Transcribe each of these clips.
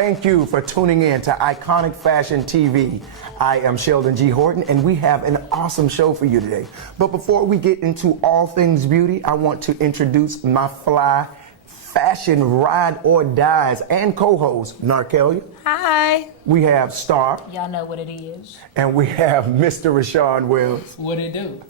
Thank you for tuning in to Iconic Fashion TV. I am Sheldon G. Horton, and we have an awesome show for you today. But before we get into all things beauty, I want to introduce my fly fashion ride or dies and co-host, Narkelia. Hi. We have Star. Y'all know what it is. And we have Mr. Rashawn Wells. What it do?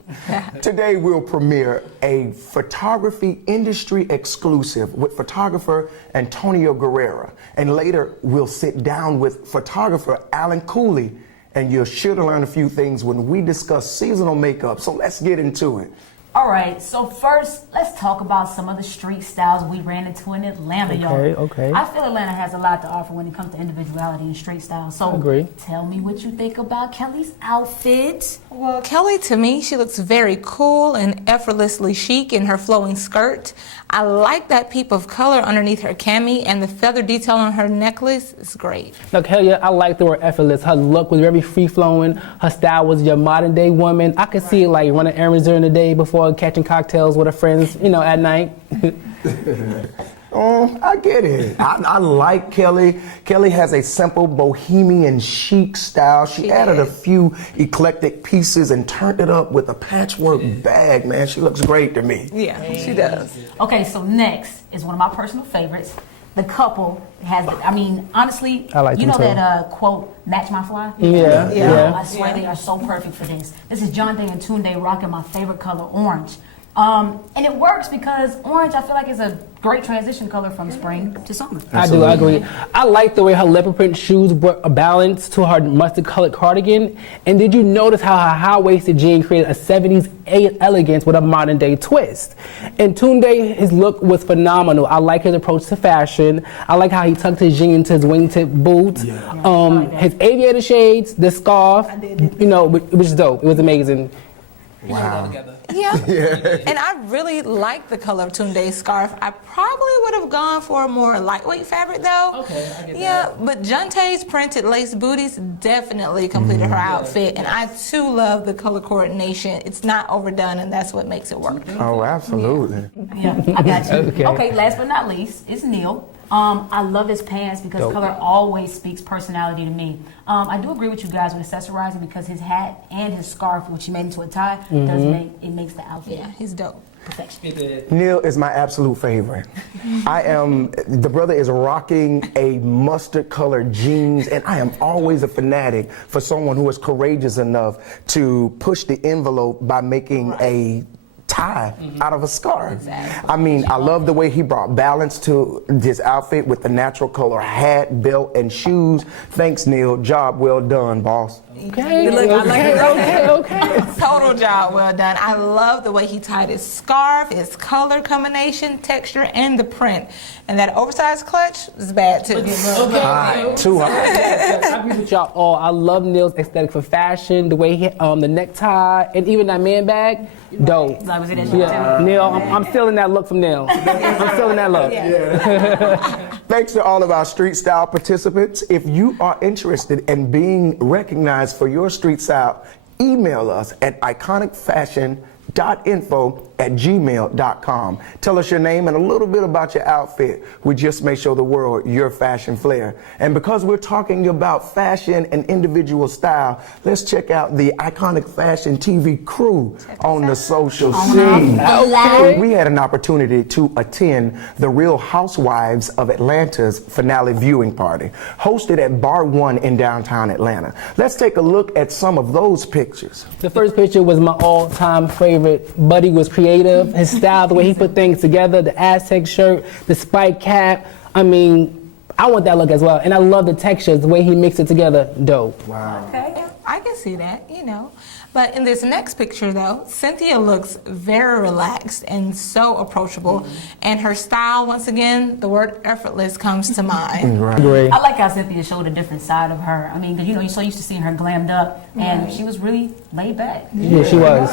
Today we'll premiere a photography industry exclusive with photographer Antonio Guerrera. And later we'll sit down with photographer Alan Cooley, and you're sure to learn a few things when we discuss seasonal makeup. So let's get into it. All right, so first, let's talk about some of the street styles we ran into in Atlanta, y'all. Okay. I feel Atlanta has a lot to offer when it comes to individuality and street style. So, agree. Tell me what you think about Kelly's outfit. Well, Kelly, to me, she looks very cool and effortlessly chic in her flowing skirt. I like that peep of color underneath her cami, and the feather detail on her necklace is great. Look, hell yeah, I like the word effortless. Her look was very free-flowing. Her style was your modern-day woman. I could see it like running errands during the day before catching cocktails with her friends, at night. I get it. I like Kelly. Kelly has a simple bohemian chic style. She added a few eclectic pieces and turned it up with a patchwork bag, man. She looks great to me. Yeah, she does. Okay, so next is one of my personal favorites. The couple has, honestly, I like you them know too. that quote, match my fly? Yeah. I swear they are so perfect for this. This is John Day and Tunde rocking my favorite color, orange. And it works because orange, I feel like, is a great transition color from spring to summer. I agree. I like the way her leopard print shoes brought a balance to her mustard colored cardigan. And did you notice how her high-waisted jean created a 70s elegance with a modern day twist? And Tunde, his look was phenomenal. I like his approach to fashion. I like how he tucked his jean into his wingtip boots. His aviator shades, the scarf, it was dope. It was amazing. Wow. Yeah. And I really like the color of Tunde's scarf. I probably would have gone for a more lightweight fabric though. Okay, I get that. But Junte's printed lace booties definitely completed her outfit, and I too love the color coordination. It's not overdone, and that's what makes it work. Oh, absolutely. Yeah, I got you. Okay. Okay, last but not least is Neil. I love his pants because color always speaks personality to me. I do agree with you guys with accessorizing because his hat and his scarf, which he made into a tie, makes the outfit. Yeah, he's dope. Perfection. Neil is my absolute favorite. The brother is rocking a mustard colored jeans, and I am always a fanatic for someone who is courageous enough to push the envelope by making a tie out of a scarf. Exactly. I love the way he brought balance to this outfit with the natural color hat, belt, and shoes. Thanks, Neil. Job well done, boss. Okay. Total job well done. I love the way he tied his scarf, his color combination, texture, and the print. And that oversized clutch is bad too. Hot, too hot. I agree with y'all all. I love Neil's aesthetic for fashion, the way he, the necktie, and even that man bag. Dope. Neil, I'm stealing that look from Neil. I'm stealing that look. Thanks to all of our street style participants. If you are interested in being recognized for your street style, email us at iconicfashion.info@gmail.com. Tell us your name and a little bit about your outfit. We just may show the world your fashion flair. And because we're talking about fashion and individual style, let's check out the Iconic Fashion TV crew on the social scene. We had an opportunity to attend the Real Housewives of Atlanta's finale viewing party, hosted at Bar One in downtown Atlanta. Let's take a look at some of those pictures. The first picture was my all-time favorite. Buddy was creative. His style, the way he put things together, the Aztec shirt, the spike cap. I want that look as well. And I love the textures, the way he mixed it together. Dope. Wow. Okay, I can see that, But in this next picture, though, Cynthia looks very relaxed and so approachable. And her style, once again, the word effortless comes to mind. Great. I like how Cynthia showed a different side of her. Because, you're so used to seeing her glammed up, and she was really laid back. Yeah, she was.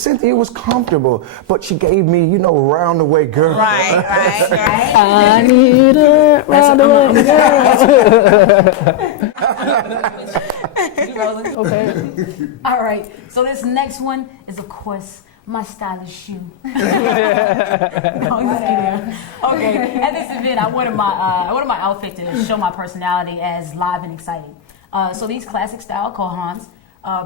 Cynthia was comfortable, but she gave me, round the way girl. Right. I need a round the way girl. Okay. All right. So this next one is, of course, my stylish shoe. No, I'm just kidding. Okay, at this event, I wanted my outfit to show my personality as live and exciting. So these classic style Kohans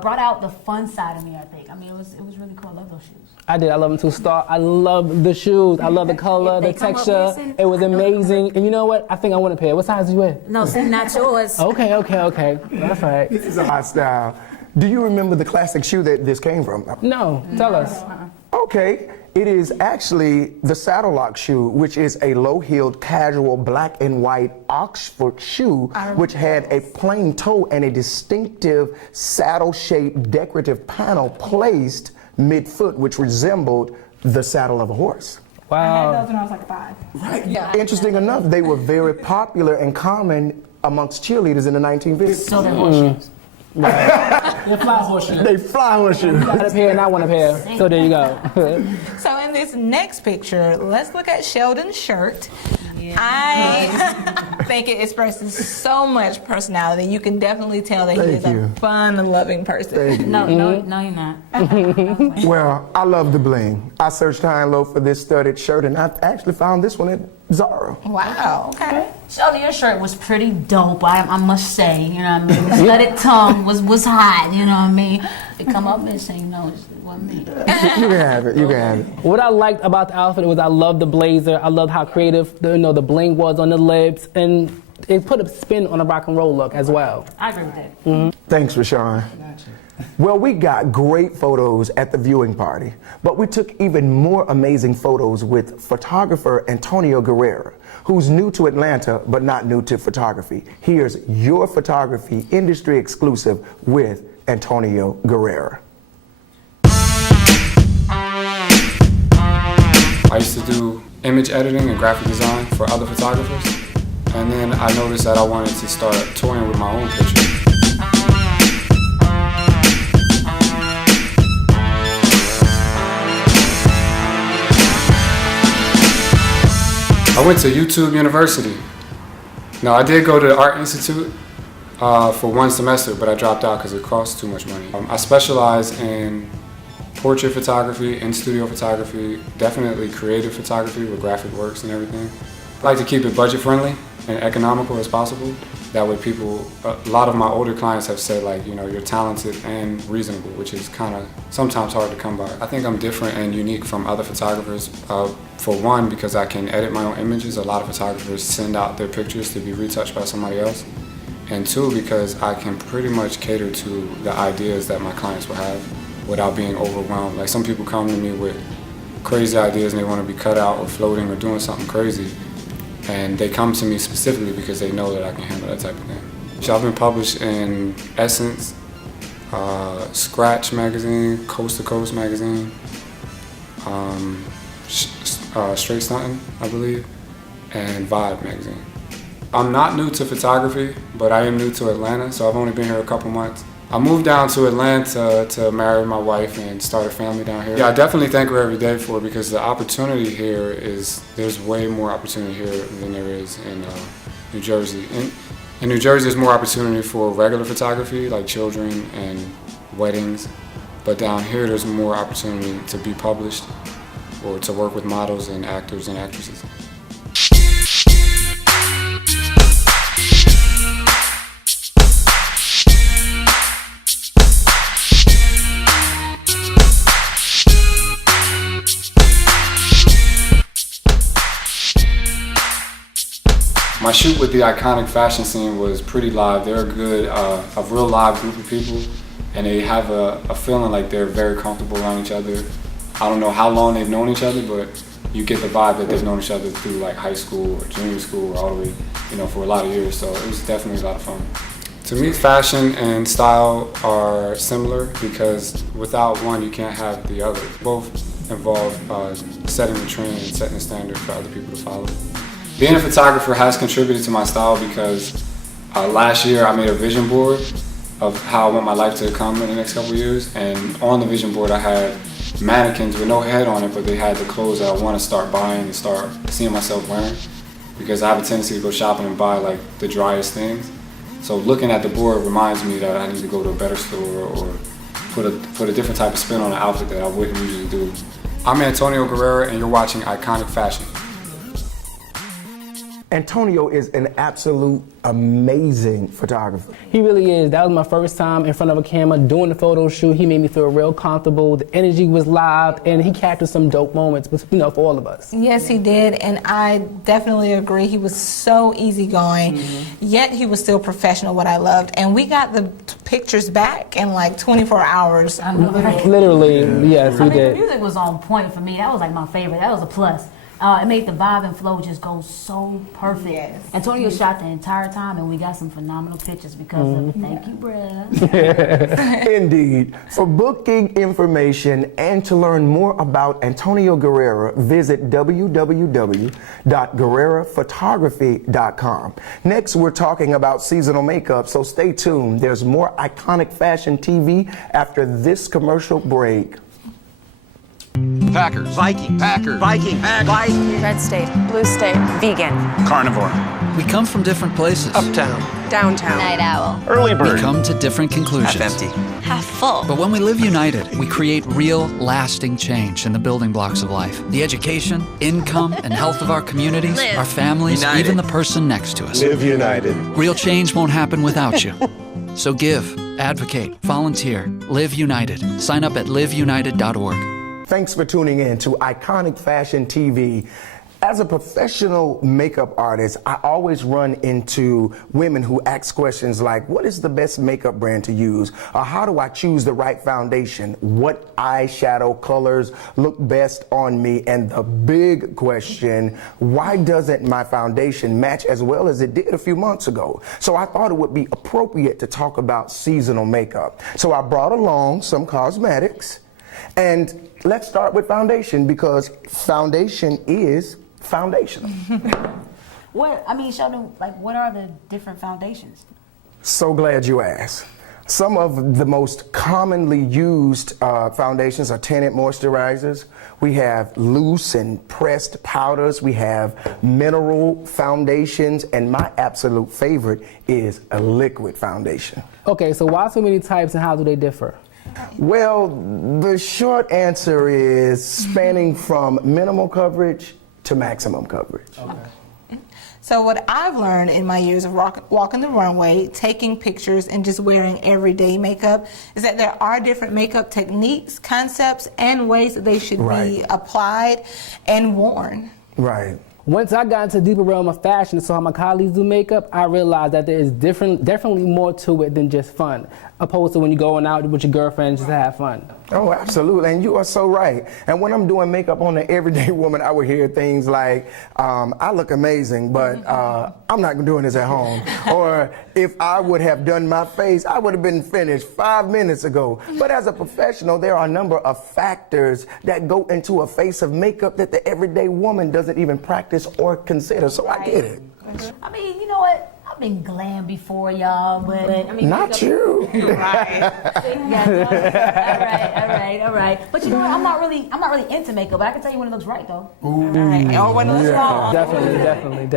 brought out the fun side of me, I think. I mean, it was really cool. I love those shoes. I did. I love them too. Star. I love the shoes. I love the color, the texture. It was amazing. And you know what? I think I want a pair. What size are you in? No, see, not yours. Okay. That's right. This is a hot style. Do you remember the classic shoe that this came from? No. Tell us. Okay. It is actually the Saddle Lock shoe, which is a low-heeled, casual, black and white Oxford shoe, which had a plain toe and a distinctive saddle-shaped decorative panel placed mid-foot, which resembled the saddle of a horse. I had Wow. those when I was like 5. Right. Yeah. Interesting enough, they were very popular and common amongst cheerleaders in the 1950s. So they're horseshoes. They're fly horseshoes. They fly horseshoes. I got a pair and I want a pair. So there you go. So in this next picture, let's look at Sheldon's shirt. I think it expresses so much personality. You can definitely tell that he is Thank you. a fun-loving person. Thank you. No, you're not. Well, I love the bling. I searched high and low for this studded shirt, and I actually found this one at Zara. Wow, okay. Sheldon, your shirt was pretty dope, I must say, you know what I mean? The studded tongue was hot, you know what I mean? They come up and say, no, it wasn't me. You can have it. You can have it. What I liked about the outfit was I loved the blazer. I loved how creative the bling was on the lips, and it put a spin on a rock and roll look as well. I agree with that. Thanks, Rashawn. Well, we got great photos at the viewing party, but we took even more amazing photos with photographer Antonio Guerrera, who's new to Atlanta but not new to photography. Here's your photography industry exclusive with Antonio Guerrera. I used to do image editing and graphic design for other photographers, and then I noticed that I wanted to start touring with my own pictures. I went to YouTube University. Now, I did go to the Art Institute for 1 semester, but I dropped out because it cost too much money. I specialize in portrait photography, in-studio photography, definitely creative photography with graphic works and everything. I like to keep it budget-friendly and economical as possible. That way a lot of my older clients have said, like, you know, you're talented and reasonable, which is kind of sometimes hard to come by. I think I'm different and unique from other photographers. For one, because I can edit my own images. A lot of photographers send out their pictures to be retouched by somebody else. And two, because I can pretty much cater to the ideas that my clients will have without being overwhelmed. Like, some people come to me with crazy ideas and they want to be cut out or floating or doing something crazy. And they come to me specifically because they know that I can handle that type of thing. So I've been published in Essence, Scratch magazine, Coast to Coast magazine, Straight Stunting, I believe, and Vibe magazine. I'm not new to photography, but I am new to Atlanta, so I've only been here a couple months. I moved down to Atlanta to marry my wife and start a family down here. Yeah, I definitely thank her every day for it, because the opportunity here there's way more opportunity here than there is in New Jersey. In New Jersey, there's more opportunity for regular photography, like children and weddings. But down here, there's more opportunity to be published or to work with models and actors and actresses. My shoot with the iconic fashion scene was pretty live. They're a real live group of people, and they have a feeling like they're very comfortable around each other. I don't know how long they've known each other, but you get the vibe that they've known each other through like high school or junior school or all the way, for a lot of years. So it was definitely a lot of fun. To me, fashion and style are similar because without one, you can't have the other. Both involve setting the trend and setting the standard for other people to follow. Being a photographer has contributed to my style because last year I made a vision board of how I want my life to come in the next couple of years, and on the vision board I had mannequins with no head on it, but they had the clothes that I want to start buying and start seeing myself wearing, because I have a tendency to go shopping and buy like the driest things. So looking at the board reminds me that I need to go to a better store or put a different type of spin on an outfit that I wouldn't usually do. I'm Antonio Guerrera, and you're watching Iconic Fashion. Antonio is an absolute amazing photographer. He really is. That was my first time in front of a camera doing the photo shoot. He made me feel real comfortable. The energy was live, and he captured some dope moments, for all of us. Yes, he did, and I definitely agree. He was so easygoing, yet he was still professional, what I loved. And we got the pictures back in like 24 hours. I know, right? Literally, yes, we I mean, the did. music was on point for me. That was like my favorite. That was a plus. It made the vibe and flow just go so perfect. Yes. Antonio shot the entire time, and we got some phenomenal pictures because of it. Thank you, bruh. Indeed. For booking information and to learn more about Antonio Guerrera, visit www.guerreraphotography.com. Next, we're talking about seasonal makeup, so stay tuned. There's more Iconic Fashion TV after this commercial break. Packers. Viking. Packers. Viking. Viking. Red state, blue state, vegan, Carnivore. We come from different places. Uptown. downtown, night owl, Early bird. We come to different conclusions. Half empty. half full. But when we live united, we create real, lasting change in the building blocks of life. The education, income, and health of our communities, Live. our families, United. even the person next to us. Live united. Real change won't happen without you. So give, advocate, volunteer, live united. Sign up at liveunited.org. Thanks for tuning in to Iconic Fashion TV. As a professional makeup artist, I always run into women who ask questions like, what is the best makeup brand to use? Or how do I choose the right foundation? What eyeshadow colors look best on me? And the big question, why doesn't my foundation match as well as it did a few months ago? So I thought it would be appropriate to talk about seasonal makeup. So I brought along some cosmetics. And let's start with foundation because foundation is foundational. Sheldon, what are the different foundations? So glad you asked. Some of the most commonly used foundations are tinted moisturizers. We have loose and pressed powders. We have mineral foundations. And my absolute favorite is a liquid foundation. Okay, so why so many types and how do they differ? Well, the short answer is spanning from minimal coverage to maximum coverage. Okay. So what I've learned in my years of walking the runway, taking pictures, and just wearing everyday makeup is that there are different makeup techniques, concepts, and ways that they should be applied and worn. Right. Once I got into the deeper realm of fashion and saw how my colleagues do makeup, I realized that there is definitely more to it than just fun, opposed to when you're going out with your girlfriend just to have fun. Oh, absolutely, and you are so right. And when I'm doing makeup on an everyday woman, I would hear things like, I look amazing, but I'm not doing this at home. Or if I would have done my face, I would have been finished 5 minutes ago. But as a professional, there are a number of factors that go into a face of makeup that the everyday woman doesn't even practice or consider, so I get it. I mean, you know what? I've been glam before, y'all, but Not you. Right. All right. But you know what? I'm not really into makeup, but I can tell you when it looks right though. All right. Or when it looks wrong. Definitely.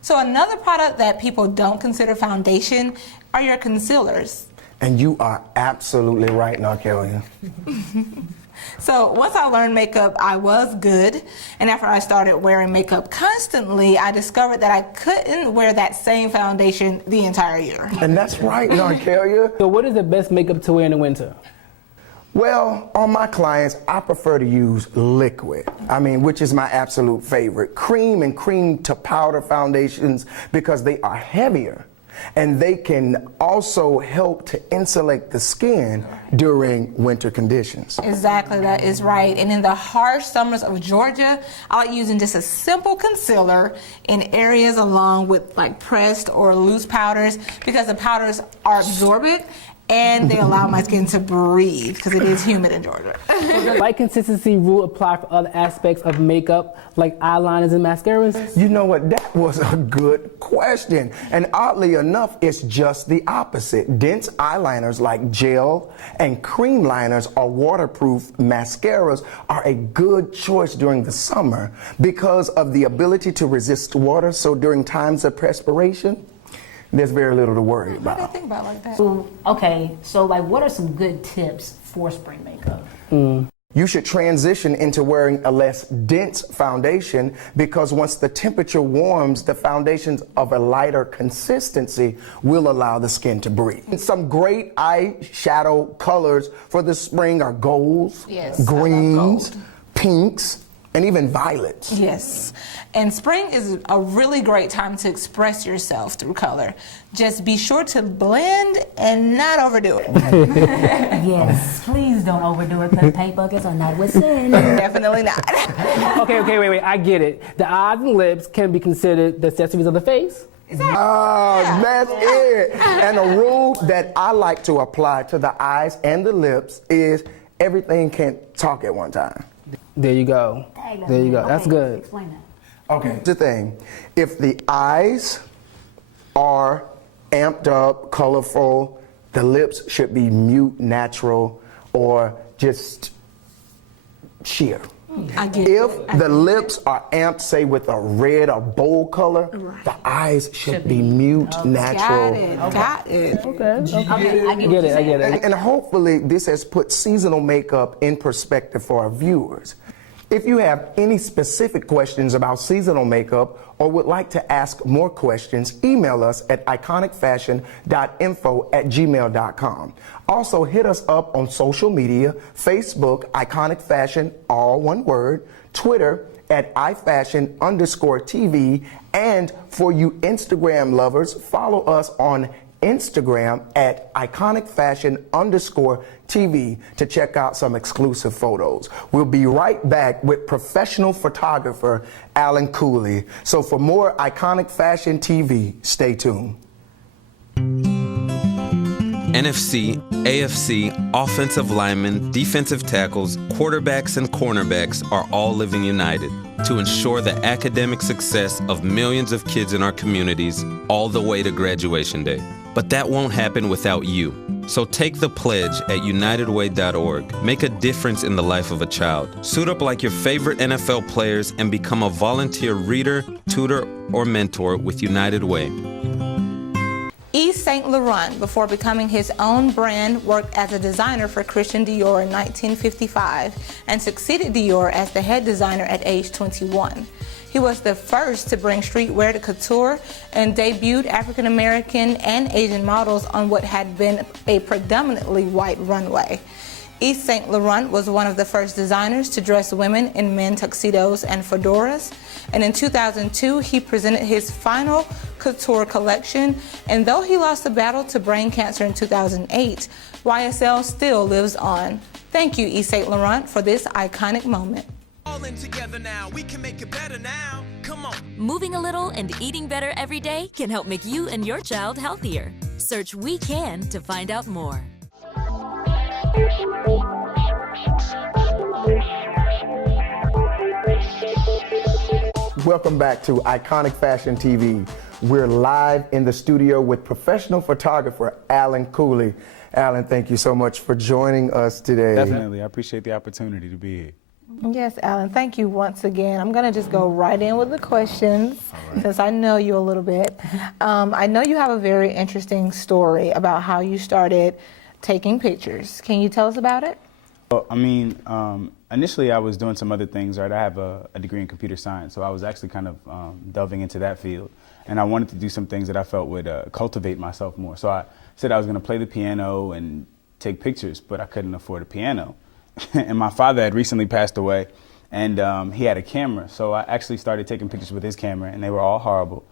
So another product that people don't consider foundation are your concealers. And you are absolutely right, Narkelia. So once I learned makeup, I was good. And after I started wearing makeup constantly, I discovered that I couldn't wear that same foundation the entire year. And that's right, Narkelia. So what is the best makeup to wear in the winter? Well, on my clients, I prefer to use liquid, which is my absolute favorite. Cream and cream to powder foundations because they are heavier and they can also help to insulate the skin during winter conditions. Exactly, that is right. And in the harsh summers of Georgia, I like using just a simple concealer in areas along with pressed or loose powders because the powders are absorbent and they allow my skin to breathe because it is humid in Georgia. Like consistency rule apply for other aspects of makeup like eyeliners and mascaras? You know what? That was a good question. And oddly enough, it's just the opposite. Dense eyeliners like gel and cream liners or waterproof mascaras are a good choice during the summer because of the ability to resist water. So during times of perspiration, there's very little to worry I didn't about. think about it like that. So, okay, so like what are some good tips for spring makeup? You should transition into wearing a less dense foundation because once the temperature warms, the foundations of a lighter consistency will allow the skin to breathe. And some great eyeshadow colors for the spring are golds, Yes, I love greens, gold. pinks, and even violets. Yes, and spring is a really great time to express yourself through color. Just be sure to blend and not overdo it. Yes, please don't overdo it because paint buckets are not with sin. Definitely not. Okay, wait, I get it. The eyes and lips can be considered the accessories of the face. That's it. And a rule that I like to apply to the eyes and the lips is everything can't talk at one time. There you go. There you go. That's Okay, good. Explain that. Okay. The thing, if the eyes are amped up, colorful, the lips should be mute, natural, or just sheer. I get If it. the lips are amped, say with a red or bold color, the eyes should be mute, natural. Got it. Okay, I Get it. And hopefully this has put seasonal makeup in perspective for our viewers. If you have any specific questions about seasonal makeup or would like to ask more questions, email us at iconicfashion.info@gmail.com. Also hit us up on social media, Facebook, Iconic Fashion, all one word, Twitter at ifashion_TV, and for you Instagram lovers, follow us on Instagram at iconicfashion_TV to check out some exclusive photos. We'll be right back with professional photographer Alan Cooley. So for more Iconic Fashion TV, stay tuned. NFC, AFC, offensive linemen, defensive tackles, quarterbacks, and cornerbacks are all living united to ensure the academic success of millions of kids in our communities all the way to graduation day. But that won't happen without you. So take the pledge at unitedway.org. Make a difference in the life of a child. Suit up like your favorite NFL players and become a volunteer reader, tutor, or mentor with United Way. Yves Saint Laurent, before becoming his own brand, worked as a designer for Christian Dior in 1955 and succeeded Dior as the head designer at age 21. He was the first to bring streetwear to couture and debuted African American and Asian models on what had been a predominantly white runway. Yves Saint Laurent was one of the first designers to dress women in men tuxedos and fedoras. And in 2002, he presented his final couture collection. And though he lost the battle to brain cancer in 2008, YSL still lives on. Thank you, Yves Saint Laurent, for this iconic moment. All in together now, we can make it better now. Come on. Moving a little and eating better every day can help make you and your child healthier. Search We Can to find out more. Welcome back to Iconic Fashion TV. We're live in the studio with professional photographer Alan Cooley. Alan, thank you so much for joining us today. Definitely. I appreciate the opportunity to be here. Yes, Alan, thank you once again. I'm going to just go right in with the questions since I know you a little bit. I know you have a very interesting story about how you started taking pictures. Can you tell us about it? Well, I mean, initially I was doing some other things, right? I have a degree in computer science, so I was actually kind of delving into that field. And I wanted to do some things that I felt would cultivate myself more. So I said I was going to play the piano and take pictures, but I couldn't afford a piano. And my father had recently passed away, and he had a camera. So I actually started taking pictures with his camera, and they were all horrible.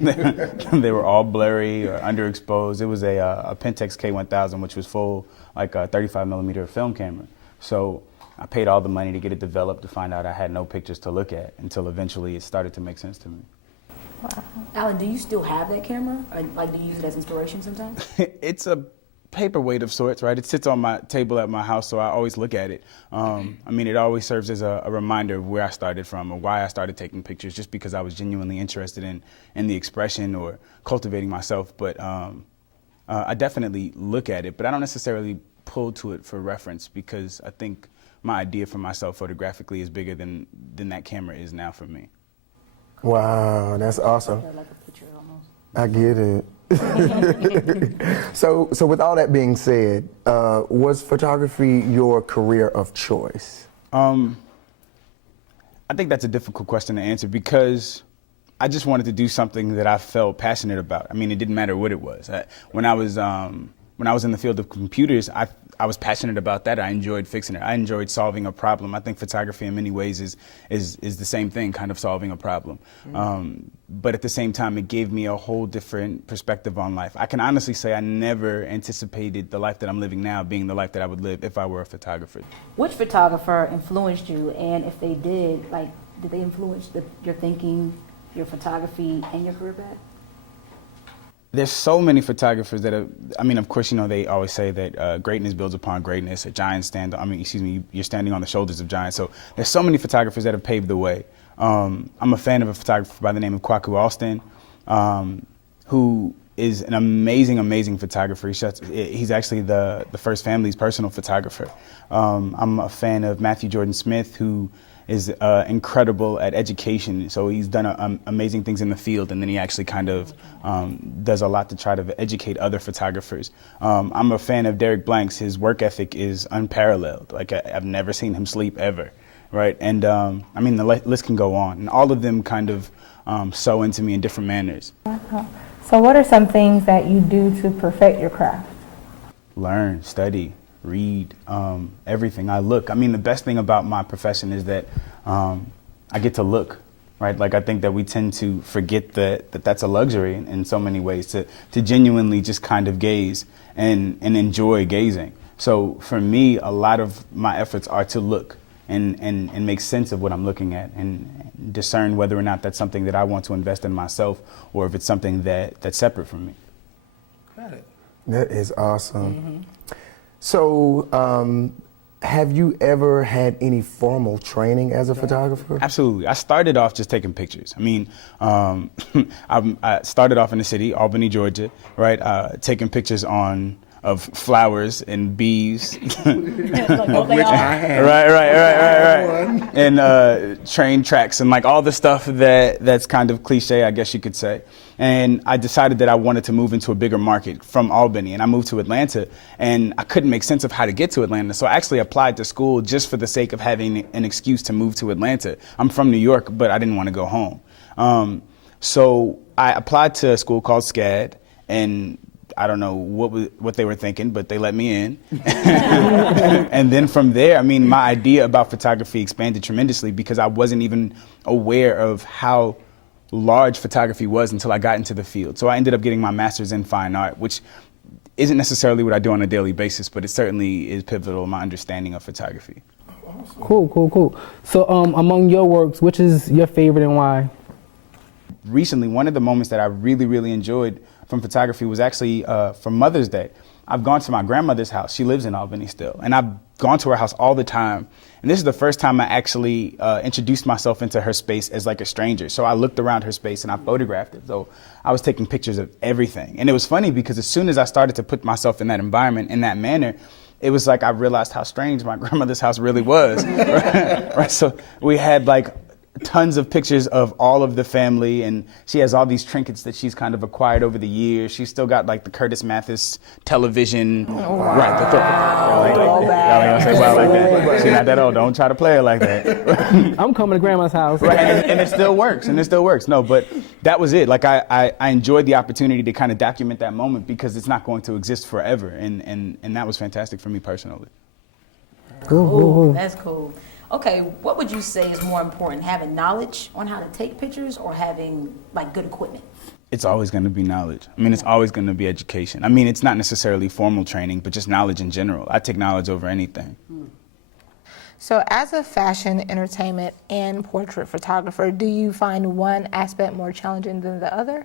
They were all blurry or underexposed. It was a Pentax K1000, which was full, like a 35 millimeter film camera. So I paid all the money to get it developed to find out I had no pictures to look at until eventually it started to make sense to me. Wow. Alan, do you still have that camera? Or like, do you use it as inspiration sometimes? It's a paperweight of sorts, right? It sits on my table at my house, so I always look at it. I mean, it always serves as a reminder of where I started from or why I started taking pictures, just because I was genuinely interested in the expression or cultivating myself. But I definitely look at it, but I don't necessarily pull to it for reference, because I think my idea for myself photographically is bigger than that camera is now for me. Wow, that's awesome. Like a picture almost. I get it. So with all that being said, was photography your career of choice? I think that's a difficult question to answer because I just wanted to do something that I felt passionate about. I mean, it didn't matter what it was. When I was in the field of computers, I was passionate about that. I enjoyed fixing it. I enjoyed solving a problem. I think photography in many ways is the same thing, kind of solving a problem. But at the same time, it gave me a whole different perspective on life. I can honestly say I never anticipated the life that I'm living now being the life that I would live if I were a photographer. Which photographer influenced you, and if they did, did they influence your thinking, your photography, and your career path? There's so many photographers that are, I mean, of course, they always say that greatness builds upon greatness. You're standing on the shoulders of giants. So there's so many photographers that have paved the way. I'm a fan of a photographer by the name of Kwaku Alston, who is an amazing, amazing photographer. He's actually the First Family's personal photographer. I'm a fan of Matthew Jordan Smith, who is incredible at education. So he's done amazing things in the field, and then he actually kind of does a lot to try to educate other photographers. I'm a fan of Derek Blanks. His work ethic is unparalleled. I've never seen him sleep ever, right? And I mean, the list can go on. And all of them kind of sew into me in different manners. So what are some things that you do to perfect your craft? Learn, study, read, everything. I look. I mean, the best thing about my profession is that I get to look, right? I think that we tend to forget that that's a luxury in so many ways, to genuinely just kind of gaze and enjoy gazing. So for me, a lot of my efforts are to look and make sense of what I'm looking at and discern whether or not that's something that I want to invest in myself or if it's something that's separate from me. Got it. That is awesome. So, have you ever had any formal training as a photographer? Absolutely. I started off just taking pictures. I mean, I started off in the city, Albany, Georgia, right? Taking pictures of flowers and bees. Right. And train tracks and all the stuff that's kind of cliche, I guess you could say. And I decided that I wanted to move into a bigger market from Albany, and I moved to Atlanta, and I couldn't make sense of how to get to Atlanta. So I actually applied to school just for the sake of having an excuse to move to Atlanta. I'm from New York, but I didn't want to go home. So I applied to a school called SCAD, and I don't know what they were thinking, but they let me in. And then from there, I mean, my idea about photography expanded tremendously because I wasn't even aware of how large photography was until I got into the field. So I ended up getting my master's in fine art, which isn't necessarily what I do on a daily basis, but it certainly is pivotal in my understanding of photography. Cool. So among your works, which is your favorite and why? Recently, one of the moments that I really, really enjoyed from photography was actually for Mother's Day. I've gone to my grandmother's house. She lives in Albany still. And I've gone to her house all the time. And this is the first time I actually introduced myself into her space as a stranger. So I looked around her space and I photographed it. So I was taking pictures of everything. And it was funny because as soon as I started to put myself in that environment, in that manner, it was I realized how strange my grandmother's house really was. Right? So we had tons of pictures of all of the family, and she has all these trinkets that she's kind of acquired over the years. She's still got the Curtis Mathis television. Oh, wow. Right. Y'all ain't gonna say wow like that. She's not that old. Don't try to play her like that. I'm coming to grandma's house. Right, and it still works. No, but that was it. I enjoyed the opportunity to kind of document that moment because it's not going to exist forever, and that was fantastic for me personally. Cool. That's cool. Okay, what would you say is more important, having knowledge on how to take pictures or having good equipment? It's always going to be knowledge. I mean, it's always going to be education. I mean, it's not necessarily formal training, but just knowledge in general. I take knowledge over anything. So as a fashion, entertainment, and portrait photographer, do you find one aspect more challenging than the other?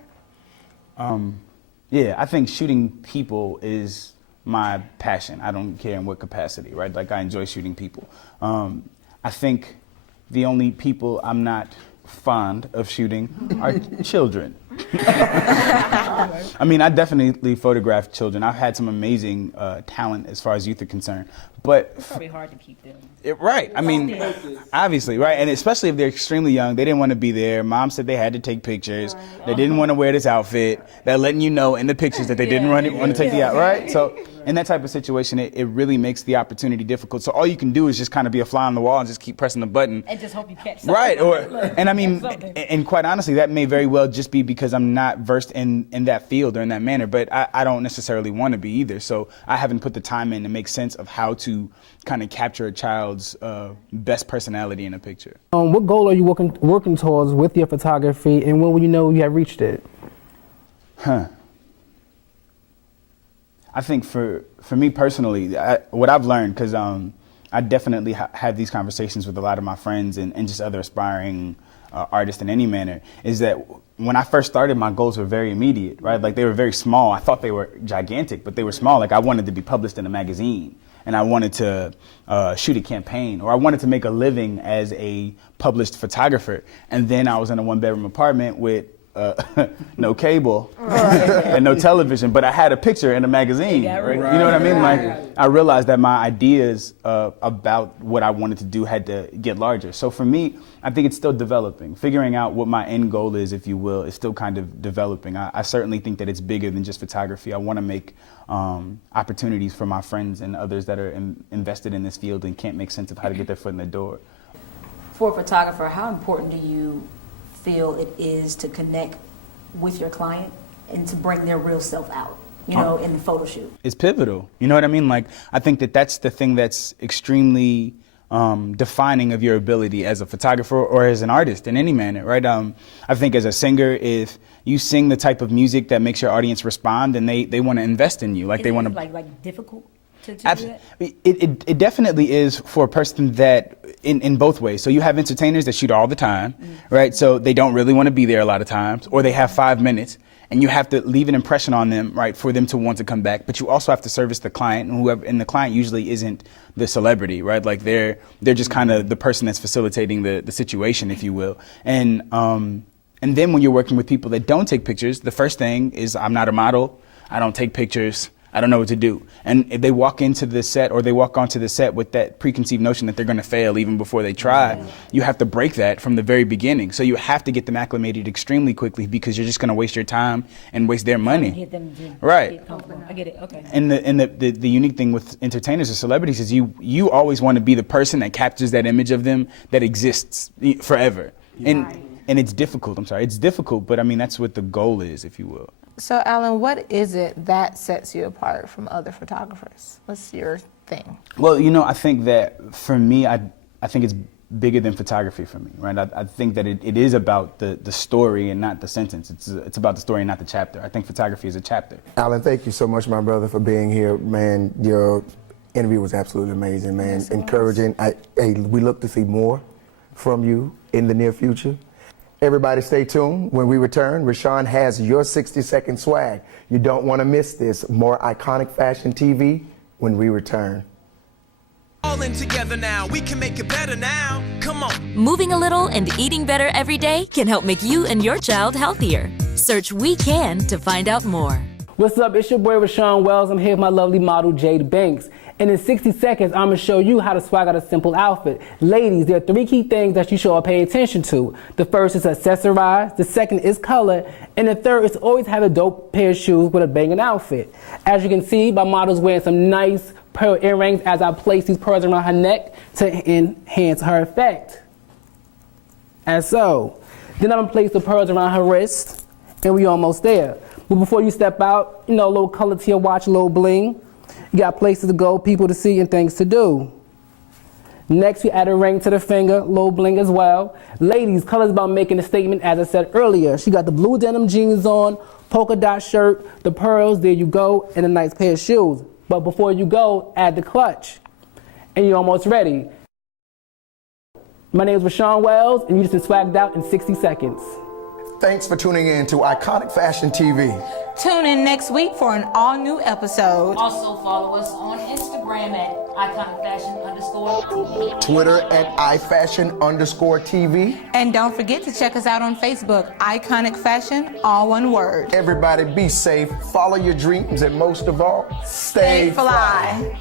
Yeah, I think shooting people is my passion. I don't care in what capacity, right? I enjoy shooting people. I think the only people I'm not fond of shooting are children. I mean, I definitely photograph children. I've had some amazing talent as far as youth are concerned, But It's probably hard to keep them. right. I mean, obviously, right? And especially if they're extremely young, they didn't want to be there. Mom said they had to take pictures. They didn't want to wear this outfit. They're letting you know in the pictures that they didn't want to take the out, right? So in that type of situation, it really makes the opportunity difficult. So all you can do is just kind of be a fly on the wall and just keep pressing the button. And just hope you catch something. Right, and I mean, and quite honestly, that may very well just be because I'm not versed in that field or in that manner, but I don't necessarily want to be either. So I haven't put the time in to make sense of how to kind of capture a child's best personality in a picture. What goal are you working towards with your photography, and when will you know you have reached it? I think for me personally, what I've learned, because I definitely have these conversations with a lot of my friends and just other aspiring artists in any manner, is that when I first started, my goals were very immediate, right? Like they were very small. I thought they were gigantic, but they were small. Like I wanted to be published in a magazine, and I wanted to shoot a campaign, or I wanted to make a living as a published photographer. And then I was in a one-bedroom apartment with no cable and no television, but I had a picture in a magazine. Right? You know what I mean? Like I realized that my ideas about what I wanted to do had to get larger. So for me, I think it's still developing. Figuring out what my end goal is, if you will, is still kind of developing. I certainly think that it's bigger than just photography. I want to make opportunities for my friends and others that are invested in this field and can't make sense of how to get their foot in the door. For a photographer, how important do you feel it is to connect with your client and to bring their real self out, you know, in the photo shoot? It's pivotal. You know what I mean? Like, I think that that's the thing that's extremely defining of your ability as a photographer or as an artist in any manner, right? I think as a singer, if you sing the type of music that makes your audience respond, then they want to invest in you. Like they want to like difficult to do that? It definitely is for a person that in both ways. So you have entertainers that shoot all the time, right? So they don't really want to be there a lot of times, or they have 5 minutes, and you have to leave an impression on them, right, for them to want to come back. But you also have to service the client, and the client usually isn't the celebrity, right? Like they're just kind of the person that's facilitating the situation, if you will. And then when you're working with people that don't take pictures, the first thing is, I'm not a model, I don't take pictures, I don't know what to do. And if they walk into the set, or they walk onto the set with that preconceived notion that they're going to fail even before they try, you have to break that from the very beginning. So you have to get them acclimated extremely quickly, because you're just going to waste your time and waste their money. Get them to right. I get it. Okay. And the unique thing with entertainers or celebrities is you always want to be the person that captures that image of them that exists forever. And it's difficult. It's difficult, but I mean, that's what the goal is, if you will. So, Alan, what is it that sets you apart from other photographers? What's your thing? Well, you know, I think that for me, I think it's bigger than photography for me, right? I think that it is about the story and not the sentence. It's about the story and not the chapter. I think photography is a chapter. Alan, thank you so much, my brother, for being here. Man, your interview was absolutely amazing, man. Yes, encouraging. We look to see more from you in the near future. Everybody stay tuned. When we return, Rashawn has your 60-second swag. You don't want to miss this. More Iconic Fashion TV when we return. All in together now, we can make it better now. Come on. Moving a little and eating better every day can help make you and your child healthier. Search We Can to find out more. What's up? It's your boy Rashawn Wells. I'm here with my lovely model Jade Banks. And in 60 seconds, I'm going to show you how to swag out a simple outfit. Ladies, there are 3 key things that you should pay attention to. The first is accessorize, the second is color, and the third is always have a dope pair of shoes with a banging outfit. As you can see, my model's wearing some nice pearl earrings as I place these pearls around her neck to enhance her effect. And so, then I'm going to place the pearls around her wrist, and we almost there. But before you step out, you know, a little color to your watch, a little bling. You got places to go, people to see, and things to do. Next, we add a ring to the finger, little bling as well. Ladies, color's about making a statement, as I said earlier. She got the blue denim jeans on, polka dot shirt, the pearls, there you go, and a nice pair of shoes. But before you go, add the clutch. And you're almost ready. My name is Rashawn Wells, and you just been swagged out in 60 seconds. Thanks for tuning in to Iconic Fashion TV. Tune in next week for an all-new episode. Also follow us on Instagram at ICONICfashion_TV. Twitter at iFashion_TV. And don't forget to check us out on Facebook, Iconic Fashion, all one word. Everybody be safe, follow your dreams, and most of all, stay fly.